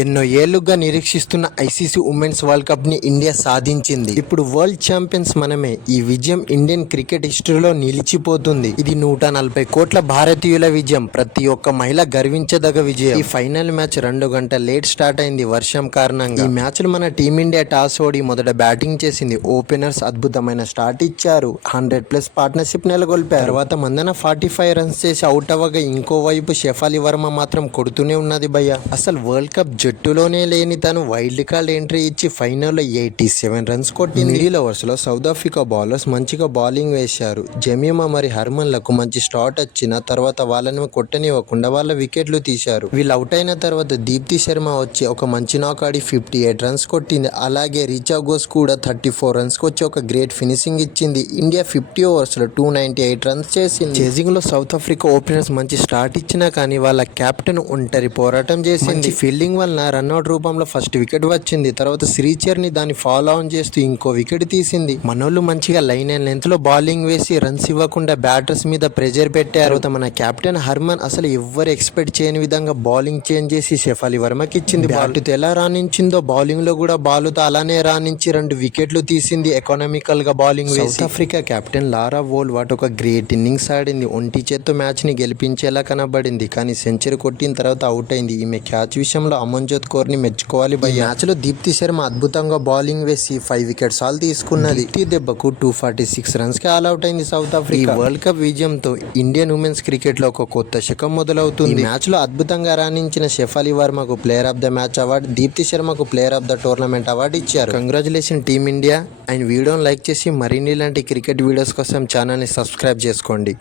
ఎన్నో ఏళ్లుగా నిరీక్షిస్తున్న ICC women's world cup ని ఇండియా సాధించింది. ఇప్పుడు వరల్డ్ ఛాంపియన్స్ మనమే. ఈ విజయం ఇండియన్ క్రికెట్ హిస్టరీలో నిలిచిపోతుంది. ఇది 140 కోట్ల భారతీయుల విజయం. ప్రతి ఒక్క మహిళ గర్వించదగ విజయం. ఈ ఫైనల్ మ్యాచ్ 2 గంటల లేట్ స్టార్ట్ అయింది వర్షం కారణంగా. ఈ మ్యాచ్ లో మన టీమిండియా టాస్ ఓడి మొదట బ్యాటింగ్ చేసింది. ఓపెనర్స్ అద్భుతమైన స్టార్ట్ ఇచ్చారు. 100+ పార్ట్నర్షిప్ నెలకొల్పారు. తర్వాత మందన 45 రన్స్ చేసి అవుట్ అవ్వగా ఇంకోవైపు షెఫాలి వర్మ మాత్రం కొడుతూనే ఉన్నది భయ్య. అసలు వరల్డ్ కప్ జట్టులోనే లేని తను వైల్డ్ కార్డ్ ఎంట్రీ ఇచ్చి ఫైనల్లో 87 రన్స్ కొట్టింది. మిడిల్ ఓవర్స్ లో సౌత్ ఆఫ్రికా బౌలర్స్ మంచిగా బౌలింగ్ వేశారు. జమీమా మరి హర్మన్లకు మంచి స్టార్ట్ వచ్చిన తర్వాత వాళ్ళని కొట్టనివ్వకుండా వాళ్ళ వికెట్లు తీశారు. వీళ్ళు అవుట్ అయిన తర్వాత దీప్తి శర్మ వచ్చి ఒక మంచి నాక్ ఆడి 58 రన్స్ కొట్టింది. అలాగే రిచా ఘోష్ కూడా 34 రన్స్ వచ్చి ఒక గ్రేట్ ఫినిషింగ్ ఇచ్చింది. ఇండియా 50 ఓవర్స్ లో 298 రన్స్ చేసింది. చేజింగ్ లో సౌత్ ఆఫ్రికా ఓపెనర్స్ మంచి స్టార్ట్ ఇచ్చినా కానీ వాళ్ళ కెప్టెన్ ఒంటరి పోరాటం చేసింది. ఫీల్డింగ్ వలన రన్అట్ రూపంలో ఫస్ట్ వికెట్ వచ్చింది. తర్వాత శ్రీచర్ని దాన్ని ఫాలో ఆన్ చేస్తూ ఇంకో వికెట్ తీసింది. మనోళ్ళు మంచిగా లైన్ అండ్ లెంత్ లో బౌలింగ్ వేసి రన్స్ ఇవ్వకుండా బ్యాటర్స్ మీద ప్రెజర్ పెట్టారు. తర్వాత మన కెప్టెన్ హర్మన్ అసలు ఎవ్వరు ఎక్స్పెక్ట్ చేయని విధంగా బౌలింగ్ చేంజ్ చేసి షెఫాలి వర్మకి ఇచ్చింది. బాలుతో ఎలా రాణించిందో బౌలింగ్ లో కూడా బాలుతో అలానే రాణించి 2 వికెట్లు తీసింది. ఎకనామికల్ గా బౌలింగ్ వేసి South Africa captain Laura Wolvaardt ఒక గ్రేట్ ఇన్నింగ్స్ ఆడింది. ఒంటి చేత్తో మ్యాచ్ ని గెలిపించేలా కనబడింది. కానీ సెంచరీ కొట్టిన తర్వాత అవుట్ అయింది. ఈమె క్యాచ్ విషయంలో అమన్జోత్ కౌర్ ని మెచ్చుకోవాలి. ఈ మ్యాచ్ లో దీప్తి శర్మ అద్భుతంగా బౌలింగ్ వేసి 5 వికెట్స్ ఆల్ తీసుకున్నది. ఈ దెబ్బకు 246 రన్స్ కి ఆల్ అవుట్ అయింది సౌత్ ఆఫ్రికా. ఈ వరల్డ్ కప్ విజయంతో ఇండియన్ ఉమెన్స్ క్రికెట్ లో ఒక కొత్త శకం మొదలవుతుంది. ఈ మ్యాచ్ లో అద్భుతంగా రాణించిన షెఫాలి వర్మకు player of the match award, Deepti శర్మకు player of the tournament award ఇచ్చారు. Congratulation team India. అండ్ వీడియోని లైక్ చేసి మరిన్ని ఇలాంటి క్రికెట్ వీడియోస్ కోసం ఛానల్ ని సబ్స్క్రైబ్ చేసుకోండి.